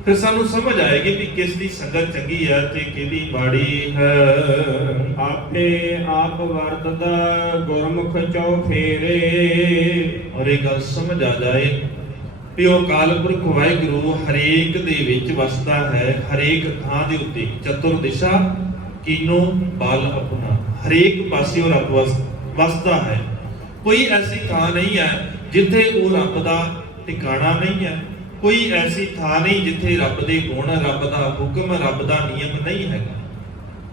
ਫਿਰ ਸਾਨੂੰ ਸਮਝ ਆਏਗੀ ਵੀ ਕਿਸ ਦੀ ਸੰਗਤ ਚੰਗੀ ਹੈ ਤੇ ਕਿਹਦੀ ਮਾੜੀ ਹੈ। ਆਪੇ ਆਪ ਵਰਤਦਾ ਗੁਰਮੁਖ ਚੌ ਫੇਰੇ। ਔਰ ਇਹ ਗੱਲ ਸਮਝ ਆ ਜਾਏ ਵੀ ਉਹ ਕਾਲਪੁਰਖ ਵਾਹਿਗੁਰੂ ਹਰੇਕ ਦੇ ਵਿੱਚ ਵਸਦਾ ਹੈ, ਹਰੇਕ ਥਾਂ ਦੇ ਉੱਤੇ। ਚਤੁਰ ਦਿਸ਼ਾ ਕੀਨੋ ਬਲ ਆਪਣਾ, ਹਰੇਕ ਪਾਸੇ ਉਹ ਰੱਬ ਵਸਦਾ ਹੈ। ਕੋਈ ਐਸੀ ਥਾਂ ਨਹੀਂ ਹੈ ਜਿੱਥੇ ਉਹ ਰੱਬ ਦਾ ਟਿਕਾਣਾ ਨਹੀਂ ਹੈ। ਕੋਈ ਐਸੀ ਥਾਂ ਨਹੀਂ ਜਿੱਥੇ ਰੱਬ ਦੇ ਗੁਣ, ਰੱਬ ਦਾ ਹੁਕਮ, ਰੱਬ ਦਾ ਨਿਯਮ ਨਹੀਂ ਹੈਗਾ।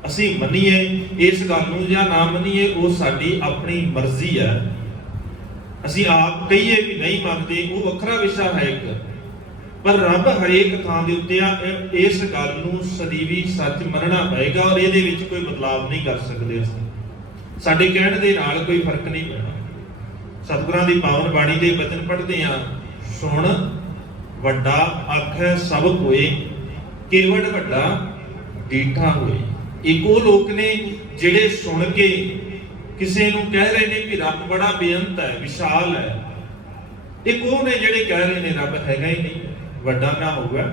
ਅਸੀਂ ਮੰਨੀਏ ਇਸ ਗੱਲ ਨੂੰ ਜਾਂ ਨਾ ਮੰਨੀਏ, ਉਹ ਸਾਡੀ ਆਪਣੀ ਮਰਜ਼ੀ ਹੈ। ਅਸੀਂ ਆਪ ਕਹੀਏ ਵੀ ਨਹੀਂ ਮੰਨਦੇ, ਉਹ ਵੱਖਰਾ ਵਿਸ਼ਾ ਹੈ ਇੱਕ। ਪਰ ਰੱਬ ਹਰੇਕ ਥਾਂ ਦੇ ਉੱਤੇ ਆ, ਇਸ ਗੱਲ ਨੂੰ ਸਦੀਵੀ ਸੱਚ ਮੰਨਣਾ ਪਏਗਾ ਔਰ ਇਹਦੇ ਵਿੱਚ ਕੋਈ ਬਦਲਾਵ ਨਹੀਂ ਕਰ ਸਕਦੇ। ਅਸੀਂ ਸਾਡੇ ਕਹਿਣ ਦੇ ਨਾਲ ਕੋਈ ਫਰਕ ਨਹੀਂ ਪੈਣਾ। ਸਤਿਗੁਰਾਂ ਦੀ ਪਾਵਨ ਬਾਣੀ ਦੇ ਬਚਨ ਪੜ੍ਹਦੇ ਆ, ਸੁਣ ਵੱਡਾ ਆਖੈ ਸਭ ਕੋਏ, ਕੇਵੜ ਵੱਡਾ ਡੀਠਾ ਹੋਏ। ਇੱਕ ਉਹ ਲੋਕ ਨੇ ਜਿਹੜੇ ਸੁਣ ਕੇ ਕਿਸੇ ਨੂੰ ਕਹਿ ਰਹੇ ਨੇ ਕਿ ਰੱਬ ਬੜਾ ਬੇਅੰਤ ਹੈ, ਵਿਸ਼ਾਲ ਹੈ। ਇੱਕ ਉਹ ਨੇ ਜਿਹੜੇ ਕਹਿ ਰਹੇ ਨੇ ਰੱਬ ਹੈਗਾ ਹੀ ਨਹੀਂ, ਵੱਡਾ ਨਾ ਹੋਊਗਾ,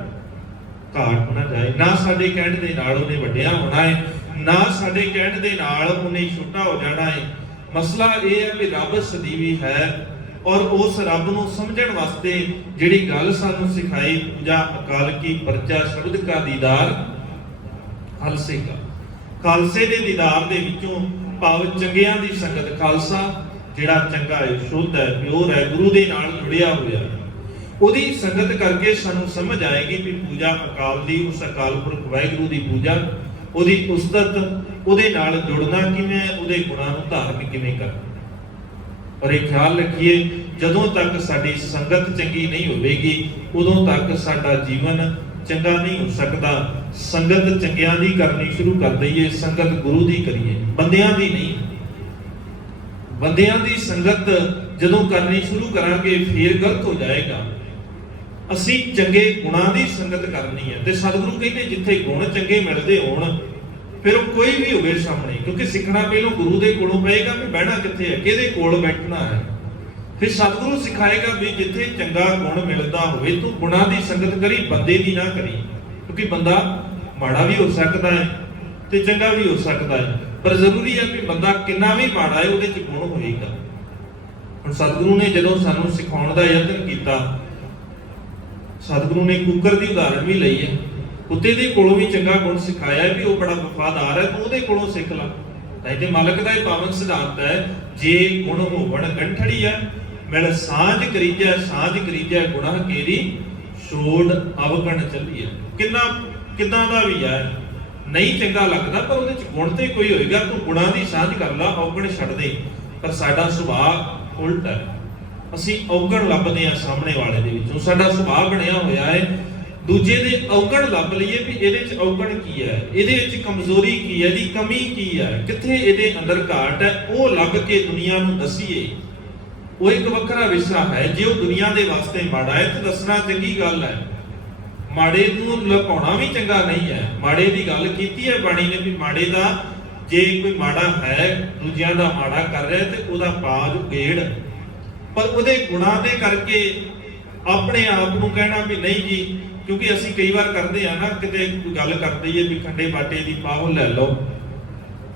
ਘਾਟ ਨਾ ਜਾਏ। ਨਾ ਸਾਡੇ ਕਹਿਣ ਦੇ ਨਾਲ ਉਹਨੇ ਵੱਡਿਆ ਹੋਣਾ ਹੈ, ਨਾ ਸਾਡੇ ਕਹਿਣ ਦੇ ਨਾਲ ਉਹਨੇ ਛੋਟਾ ਹੋ ਜਾਣਾ ਹੈ। ਮਸਲਾ ਇਹ ਹੈ ਕਿ ਰੱਬ ਸਦੀਵੀ ਹੈ ਔਰ ਉਸ ਰੱਬ ਨੂੰ ਸਮਝਣ ਵਾਸਤੇ ਜਿਹੜੀ ਗੱਲ ਸਾਨੂੰ ਸਿਖਾਈ, ਪੂਜਾ ਅਕਾਲ ਕੀ ਪਰਚਾ ਸ਼ਬਦ ਕਾ ਦੀਦਾਰ ਖਾਲਸੇ ਕਾ। ਖਾਲਸੇ ਦੇ ਦੀਦਾਰ ਦੇ ਵਿੱਚੋਂ ਭਾਵ ਚੰਗਿਆਂ ਦੀ ਸੰਗਤ। ਖਾਲਸਾ ਜਿਹੜਾ ਚੰਗਾ ਹੈ, ਸ਼ੁੱਧ ਹੈ, ਪਿਓਰ ਹੈ, ਗੁਰੂ ਦੇ ਨਾਲ ਜੁੜਿਆ ਹੋਇਆ ਹੈ, ਉਹਦੀ ਸੰਗਤ ਕਰਕੇ ਸਾਨੂੰ ਸਮਝ ਆਏਗੀ ਵੀ ਪੂਜਾ ਅਕਾਲ ਦੀ, ਉਸ ਅਕਾਲ ਪੁਰਖ ਵਾਹਿਗੁਰੂ ਦੀ ਪੂਜਾ, ਉਹਦੀ ਉਸਤਤ, ਉਹਦੇ ਨਾਲ ਜੁੜਨਾ ਕਿਵੇਂ, ਉਹਦੇ ਗੁਣਾਂ ਨੂੰ ਧਾਰਨ ਕਿਵੇਂ ਕਰਨਾ। ਪਰ ਇਹ ਖਿਆਲ ਰੱਖੀਏ, ਜਦੋਂ ਤੱਕ ਸਾਡੀ ਸੰਗਤ ਚੰਗੀ ਨਹੀਂ ਹੋਵੇਗੀ ਉਦੋਂ ਤੱਕ ਸਾਡਾ ਜੀਵਨ ਚੰਗਾ ਨਹੀਂ ਹੋ ਸਕਦਾ। ਸੰਗਤ ਚੰਗਿਆਂ ਦੀ ਕਰਨੀ ਸ਼ੁਰੂ ਕਰ ਦਈਏ, ਸੰਗਤ ਗੁਰੂ ਦੀ ਕਰੀਏ, ਬੰਦਿਆਂ ਦੀ ਨਹੀਂ। ਬੰਦਿਆਂ ਦੀ ਸੰਗਤ ਜਦੋਂ ਕਰਨੀ ਸ਼ੁਰੂ ਕਰਾਂਗੇ ਫੇਰ ਗਲਤ ਹੋ ਜਾਏਗਾ। ਅਸੀਂ ਚੰਗੇ ਗੁਣਾਂ ਦੀ ਸੰਗਤ ਕਰਨੀ ਹੈ, ਤੇ ਸਤਿਗੁਰੂ ਕਹਿੰਦੇ ਜਿੱਥੇ ਗੁਣ ਚੰਗੇ ਮਿਲਦੇ ਹੋਣ ਫਿਰ ਉਹ ਕੋਈ ਵੀ ਹੋਵੇ ਸਾਹਮਣੇ, ਕਿਉਂਕਿ ਸਿੱਖਣਾ ਪਹਿਲਾਂ ਗੁਰੂ ਦੇ ਕੋਲੋਂ ਪਏਗਾ ਵੀ ਬਹਿਣਾ ਕਿੱਥੇ ਹੈ, ਕਿਹਦੇ ਕੋਲ ਬੈਠਣਾ ਹੈ। ਫਿਰ ਸਤਿਗੁਰੂ ਸਿਖਾਏਗਾ ਵੀ ਜਿੱਥੇ ਚੰਗਾ ਗੁਣ ਮਿਲਦਾ ਹੋਵੇ ਤੂੰ ਗੁਣਾਂ ਦੀ ਸੰਗਤ ਕਰੀ, ਬੰਦੇ ਦੀ ਨਾ ਕਰੀ, ਕਿਉਂਕਿ ਬੰਦਾ ਮਾੜਾ ਵੀ ਹੋ ਸਕਦਾ ਹੈ ਤੇ ਚੰਗਾ ਵੀ ਹੋ ਸਕਦਾ ਹੈ, ਪਰ ਜ਼ਰੂਰੀ ਹੈ ਕਿ ਬੰਦਾ ਕਿੰਨਾ ਵੀ ਮਾੜਾ ਹੈ ਉਹਦੇ 'ਚ ਗੁਣ ਹੋਏਗਾ। ਹੁਣ ਸਤਿਗੁਰੂ ਨੇ ਜਦੋਂ ਸਾਨੂੰ ਸਿਖਾਉਣ ਦਾ ਯਤਨ ਕੀਤਾ, ਸਤਿਗੁਰੂ ਨੇ ਕੁੱਕਰ ਦੀ ਉਦਾਹਰਣ ਵੀ ਲਈ ਹੈ, ਕੁੱਤੇ ਦੇ ਕੋਲੋਂ ਵੀ ਚੰਗਾ ਗੁਣ ਸਿਖਾਇਆ ਵੀ ਉਹ ਬੜਾ ਵਫਾਦਾਰ ਹੈ, ਤੂੰ ਉਹਦੇ ਕੋਲੋਂ ਸਿੱਖ ਲਾ। ਤਾਂ ਇਹ ਮਾਲਕ ਦਾ ਇਹ ਪਾਵਨ ਸਿਧਾਂਤ ਹੈ, ਜੇ ਗੁਣ ਹੋਵਣ ਗੰਠੜੀ ਹੈ, ਮਿਲ ਸਾਂਝ ਕਰੀਜੈ, ਸਾਂਝ ਕਰੀਜੈ ਗੁਣਾ ਕੇਰੀ, ਛੋੜ ਅਵਗਣ ਚੱਲੀਐ। ਕਿੱਦਾਂ ਦਾ ਵੀ ਹੈ, ਨਹੀਂ ਚੰਗਾ ਲੱਗਦਾ ਪਰ ਉਹਦੇ ਚ ਗੁਣ ਤੇ ਕੋਈ ਹੋਏਗਾ, ਤੂੰ ਗੁਣਾਂ ਦੀ ਸਾਂਝ ਕਰ ਲਾ, ਅਵਗਣ ਛੱਡ ਦੇ। ਪਰ ਸਾਡਾ ਸੁਭਾਅ ਉਲਟ ਹੈ, ਅਸੀਂ ਅਵਗਣ ਲੱਭਦੇ ਹਾਂ ਸਾਹਮਣੇ ਵਾਲੇ ਦੇ ਵਿੱਚੋਂ। ਸਾਡਾ ਸੁਭਾਅ ਬਣਿਆ ਹੋਇਆ ਹੈ ਦੂਜੇ ਦੇ ਅਵਗਣ ਲੱਭ ਲਈਏ ਵੀ ਇਹਦੇ ਚ ਅਵਗਣ ਕੀ ਹੈ, ਇਹਦੇ ਵਿੱਚ ਕਮਜ਼ੋਰੀ ਕੀ ਹੈ, ਇਹਦੀ ਕਮੀ ਕੀ ਹੈ, ਕਿੱਥੇ ਇਹਦੇ ਅੰਦਰ ਘਾਟ ਹੈ, ਉਹ ਲੱਭ ਕੇ ਦੁਨੀਆ ਨੂੰ ਦਸੀਏ। ਉਹ ਇੱਕ ਵੱਖਰਾ ਵਿਸ਼ਾ ਹੈ। ਜੇ ਉਹ ਦੁਨੀਆ ਦੇ ਵਾਸਤੇ ਮਾੜਾ ਹੈ ਤਾਂ ਦੱਸਣਾ ਚੰਗੀ ਗੱਲ ਹੈ, ਮਾੜੇ ਨੂੰ ਲੁਕਾਉਣਾ ਵੀ ਚੰਗਾ ਨਹੀਂ ਹੈ। ਮਾੜੇ ਦੀ ਗੱਲ ਕੀਤੀ ਹੈ ਬਾਣੀ ਨੇ ਵੀ ਮਾੜੇ ਦਾ, ਜੇ ਕੋਈ ਮਾੜਾ ਹੈ ਦੂਜਿਆਂ ਦਾ ਮਾੜਾ ਕਰ ਰਿਹਾ ਤੇ ਉਹਦਾ ਪਾਜ ਉਗੇੜ, ਪਰ ਉਹਦੇ ਗੁਣਾਂ ਦੇ ਕਰਕੇ ਆਪਣੇ ਆਪ ਨੂੰ ਕਹਿਣਾ ਵੀ ਨਹੀਂ ਜੀ, ਕਿਉਂਕਿ ਅਸੀਂ ਕਈ ਵਾਰ ਕਰਦੇ ਆ ਨਾ, ਕਿਤੇ ਕੋਈ ਗੱਲ ਕਰ ਦਈਏ ਵੀ ਖੰਡੇ ਬਾਟੇ ਦੀ ਪਾਹ ਲੈ ਲਓ,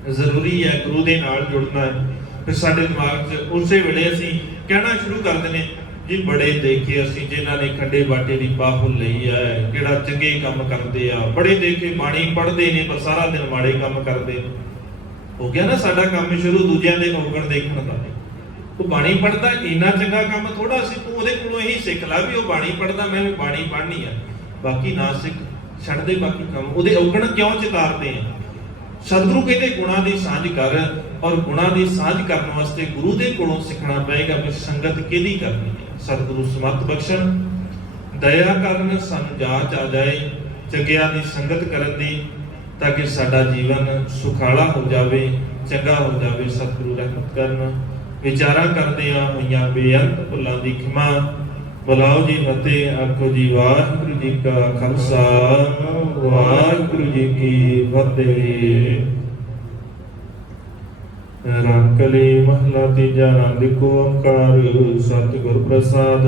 ਜ਼ਰੂਰੀ ਹੈ ਗੁਰੂ ਦੇ ਨਾਲ ਜੁੜਨਾ ਹੈ। ਫਿਰ ਸਾਡੇ ਦਿਮਾਗ 'ਚ ਉਸੇ ਵੇਲੇ ਅਸੀਂ ਕਹਿਣਾ ਸ਼ੁਰੂ ਕਰ ਦਿੰਦੇ ਜੀ, ਬੜੇ ਦੇਖੇ ਅਸੀਂ ਜਿਨ੍ਹਾਂ ਨੇ ਖੰਡੇ ਬਾਟੇ ਦੀ ਪਾਹ ਲਈ ਹੈ, ਕਿਹੜਾ ਚੰਗੇ ਕੰਮ ਕਰਦੇ ਆ, ਬੜੇ ਦੇਖੇ ਬਾਣੀ ਪੜ੍ਹਦੇ ਨੇ ਪਰ ਸਾਰਾ ਦਿਨ ਮਾੜੇ ਕੰਮ ਕਰਦੇ। ਹੋ ਗਿਆ ਨਾ ਸਾਡਾ ਕੰਮ ਸ਼ੁਰੂ ਦੂਜਿਆਂ ਦੇ ਅਵਗਣ ਦੇਖਣ ਦਾ। ਉਹ ਬਾਣੀ ਪੜ੍ਹਦਾ ਇੰਨਾ ਚੰਗਾ ਕੰਮ ਥੋੜਾ ਸੀ, ਤੂੰ ਉਹਦੇ ਕੋਲੋਂ ਇਹੀ ਸਿੱਖ ਲੈ ਵੀ ਉਹ ਬਾਣੀ ਪੜ੍ਹਦਾ, ਮੈਂ ਵੀ ਬਾਣੀ ਪੜ੍ਹਨੀ ਆ, ਬਾਕੀ ਨਾ ਸਿੱਖ, ਛੱਡ ਦੇ ਬਾਕੀ ਕੰਮ। ਉਹਦੇ ਅਵਗਣ ਕਿਉਂ ਚਿਤਾਰਦੇ ਆ? ਸਤਿਗੁਰੂ ਕਹਿੰਦੇ ਗੁਣਾਂ ਦੀ ਸਾਂਝ ਕਰ, ਔਰ ਗੁਣਾਂ ਦੀ ਸਾਂਝ ਕਰਨ ਵਾਸਤੇ ਗੁਰੂ ਦੇ ਕੋਲੋਂ ਸਿੱਖਣਾ ਪਏਗਾ ਵੀ ਸੰਗਤ ਕਿਹਦੀ ਕਰਨੀ ਹੈ। ਸਤਿਗੁਰੂ ਸਮਤ ਬਖਸ਼ਣ, ਦਇਆ ਕਰਨ, ਸਾਨੂੰ ਜਾਚ ਆ ਜਾਏ ਚੰਗਿਆਂ ਦੀ ਸੰਗਤ ਕਰਨ ਦੀ, ਤਾਂ ਕਿ ਸਾਡਾ ਜੀਵਨ ਸੁਖਾਲਾ ਹੋ ਜਾਵੇ, ਚੰਗਾ ਹੋ ਜਾਵੇ। ਸਤਿਗੁਰੂ ਰਹਿਮਤ ਕਰਨ। ਵਿਚਾਰਾਂ ਕਰਦਿਆਂ ਹੋਈਆਂ ਬੇਅੰਤ ਭੁੱਲਾਂ ਦੀ ਖਿਮਾ, ਬੁਲਾਓ ਜੀ ਫਤਿਹ, ਆਖੋ ਜੀ ਵਾਹਿਗੁਰੂ ਜੀ ਕਾ ਖਾਲਸਾ, ਵਾਹਿਗੁਰੂ ਜੀ ਕੀ ਫਤਿਹ। ਰਾਕਲੀ ਮਹਲਾ ਤੀਜਾ, ਆਨੰਦ ਏਕ ਓੰਕਾਰ, ਸਤਿਗੁਰ ਪ੍ਰਸਾਦ।